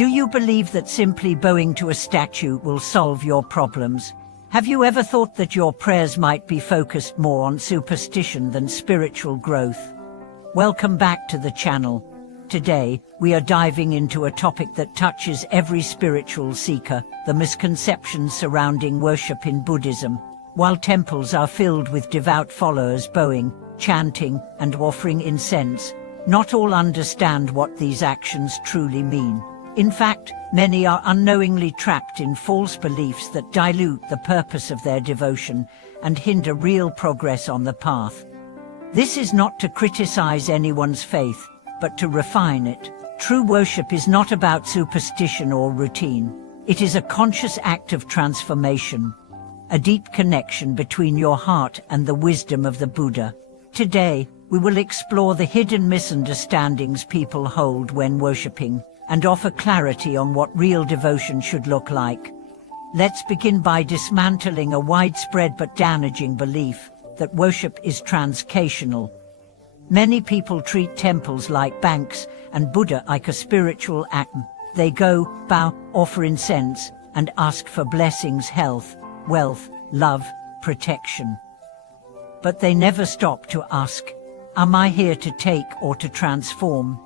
Do you believe that simply bowing to a statue will solve your problems? Have you ever thought that your prayers might be focused more on superstition than spiritual growth? Welcome back to the channel. Today, we are diving into a topic that touches every spiritual seeker, the misconceptions surrounding worship in Buddhism. While temples are filled with devout followers bowing, chanting, and offering incense, not all understand what these actions truly mean. In fact, many are unknowingly trapped in false beliefs that dilute the purpose of their devotion and hinder real progress on the path. This is not to criticize anyone's faith, but to refine it. True worship is not about superstition or routine. It is a conscious act of transformation, a deep connection between your heart and the wisdom of the Buddha. Today, we will explore the hidden misunderstandings people hold when worshipping, and offer clarity on what real devotion should look like. Let's begin by dismantling a widespread but damaging belief that worship is transactional. Many people treat temples like banks and Buddha like a spiritual act. They go, bow, offer incense, and ask for blessings, health, wealth, love, protection. But they never stop to ask, am I here to take or to transform?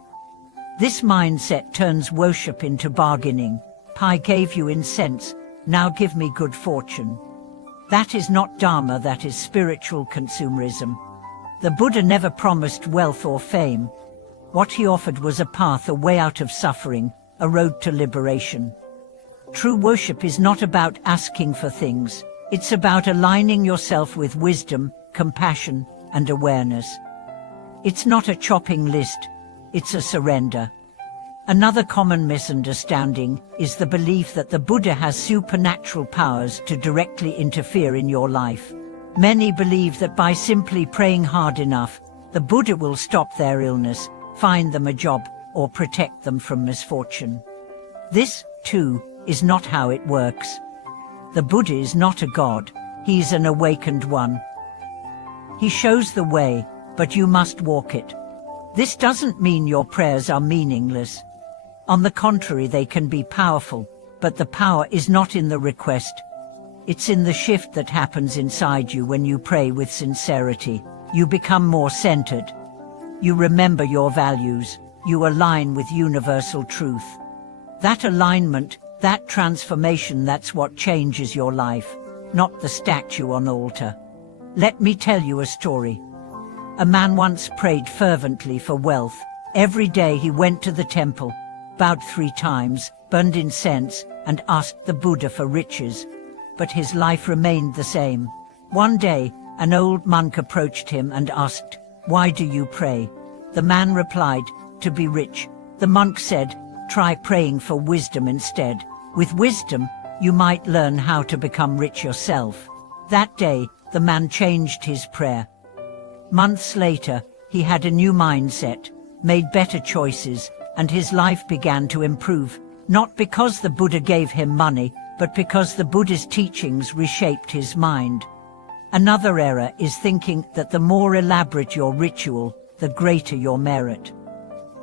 This mindset turns worship into bargaining. I gave you incense, now give me good fortune. That is not Dharma, that is spiritual consumerism. The Buddha never promised wealth or fame. What he offered was a path, a way out of suffering, a road to liberation. True worship is not about asking for things. It's about aligning yourself with wisdom, compassion, and awareness. It's not a chopping list. It's a surrender. Another common misunderstanding is the belief that the Buddha has supernatural powers to directly interfere in your life. Many believe that by simply praying hard enough, the Buddha will stop their illness, find them a job, or protect them from misfortune. This, too, is not how it works. The Buddha is not a god. He's an awakened one. He shows the way, but you must walk it. This doesn't mean your prayers are meaningless. On the contrary, they can be powerful, but the power is not in the request. It's in the shift that happens inside you when you pray with sincerity. You become more centered. You remember your values. You align with universal truth. That alignment, that transformation, that's what changes your life, not the statue on the altar. Let me tell you a story. A man once prayed fervently for wealth. Every day he went to the temple, bowed 3 times, burned incense, and asked the Buddha for riches. But his life remained the same. One day, an old monk approached him and asked, "Why do you pray?" The man replied, "To be rich." The monk said, "Try praying for wisdom instead. With wisdom, you might learn how to become rich yourself." That day, the man changed his prayer. Months later, he had a new mindset, made better choices, and his life began to improve, not because the Buddha gave him money, but because the Buddha's teachings reshaped his mind. Another error is thinking that the more elaborate your ritual, the greater your merit.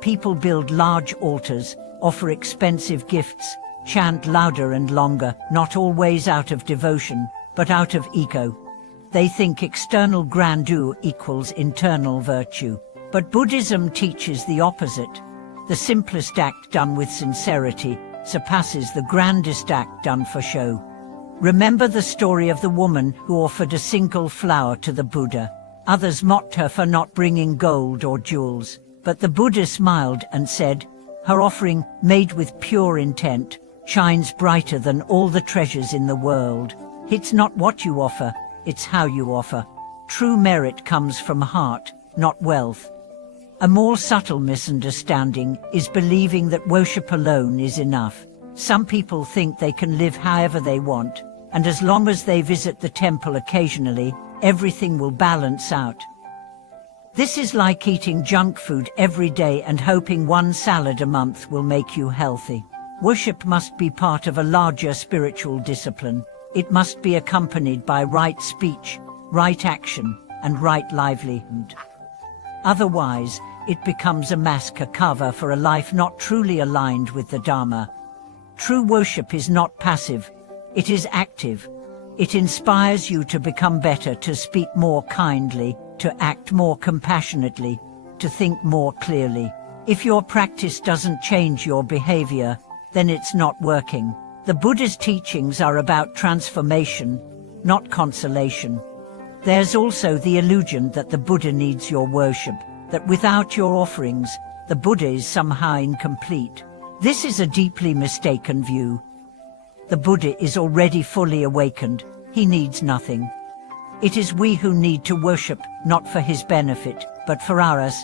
People build large altars, offer expensive gifts, chant louder and longer, not always out of devotion, but out of ego. They think external grandeur equals internal virtue. But Buddhism teaches the opposite. The simplest act done with sincerity surpasses the grandest act done for show. Remember the story of the woman who offered a single flower to the Buddha. Others mocked her for not bringing gold or jewels, but the Buddha smiled and said, "Her offering, made with pure intent, shines brighter than all the treasures in the world." It's not what you offer, it's how you offer. True merit comes from heart, not wealth. A more subtle misunderstanding is believing that worship alone is enough. Some people think they can live however they want, and as long as they visit the temple occasionally, everything will balance out. This is like eating junk food every day and hoping one salad a month will make you healthy. Worship must be part of a larger spiritual discipline. It must be accompanied by right speech, right action, and right livelihood. Otherwise, it becomes a mask, a cover for a life not truly aligned with the Dharma. True worship is not passive, it is active. It inspires you to become better, to speak more kindly, to act more compassionately, to think more clearly. If your practice doesn't change your behavior, then it's not working. The Buddha's teachings are about transformation, not consolation. There's also the illusion that the Buddha needs your worship, that without your offerings, the Buddha is somehow incomplete. This is a deeply mistaken view. The Buddha is already fully awakened. He needs nothing. It is we who need to worship, not for his benefit, but for ours.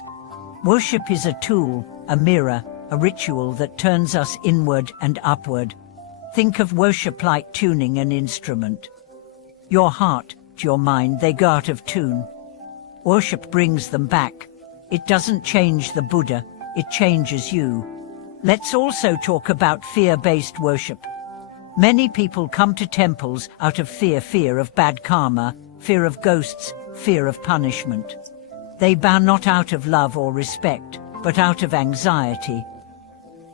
Worship is a tool, a mirror, a ritual that turns us inward and upward. Think of worship like tuning an instrument. Your heart, your mind, they go out of tune. Worship brings them back. It doesn't change the Buddha, it changes you. Let's also talk about fear-based worship. Many people come to temples out of fear of bad karma, fear of ghosts, fear of punishment. They bow not out of love or respect, but out of anxiety.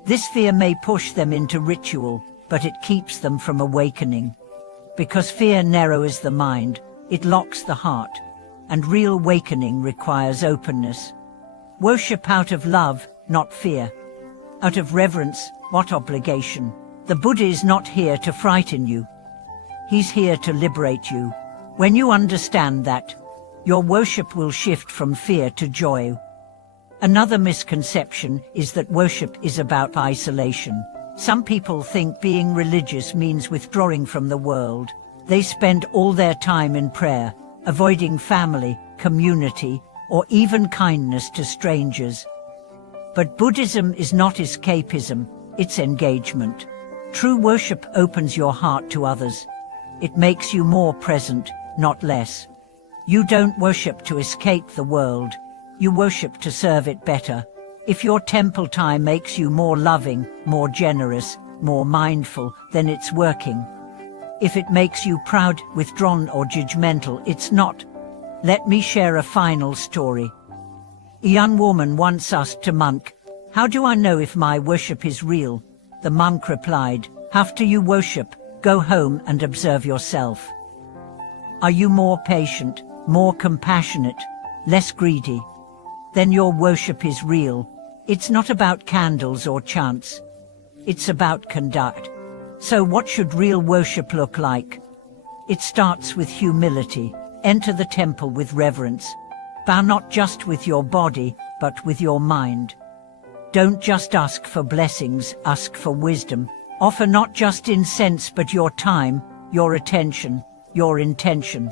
This fear may push them into ritual, but it keeps them from awakening. Because fear narrows the mind, it locks the heart, and real awakening requires openness. Worship out of love, not fear. Out of reverence, what obligation? The Buddha is not here to frighten you. He's here to liberate you. When you understand that, your worship will shift from fear to joy. Another misconception is that worship is about isolation. Some people think being religious means withdrawing from the world. They spend all their time in prayer, avoiding family, community, or even kindness to strangers. But Buddhism is not escapism, it's engagement. True worship opens your heart to others. It makes you more present, not less. You don't worship to escape the world. You worship to serve it better. If your temple time makes you more loving, more generous, more mindful, then it's working. If it makes you proud, withdrawn, or judgmental, it's not. Let me share a final story. A young woman once asked a monk, "How do I know if my worship is real?" The monk replied, "After you worship, go home and observe yourself. Are you more patient, more compassionate, less greedy? Then your worship is real. It's not about candles or chants. It's about conduct." So what should real worship look like? It starts with humility. Enter the temple with reverence. Bow not just with your body, but with your mind. Don't just ask for blessings, ask for wisdom. Offer not just incense but your time, your attention, your intention.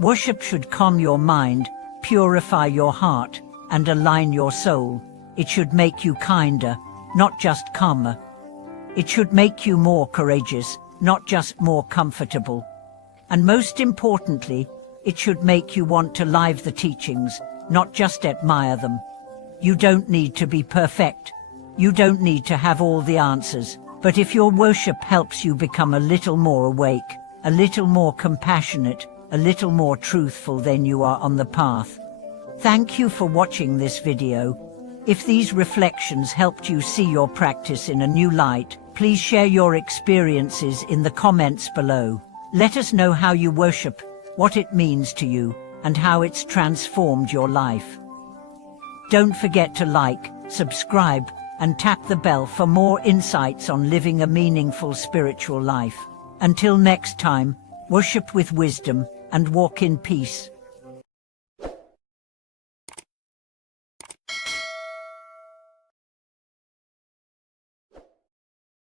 Worship should calm your mind, purify your heart, and align your soul. It should make you kinder, not just calmer. It should make you more courageous, not just more comfortable. And most importantly, it should make you want to live the teachings, not just admire them. You don't need to be perfect. You don't need to have all the answers. But if your worship helps you become a little more awake, a little more compassionate, a little more truthful, then you are on the path. Thank you for watching this video. If these reflections helped you see your practice in a new light, please share your experiences in the comments below. Let us know how you worship, what it means to you, and how it's transformed your life. Don't forget to like, subscribe, and tap the bell for more insights on living a meaningful spiritual life. Until next time, worship with wisdom and walk in peace.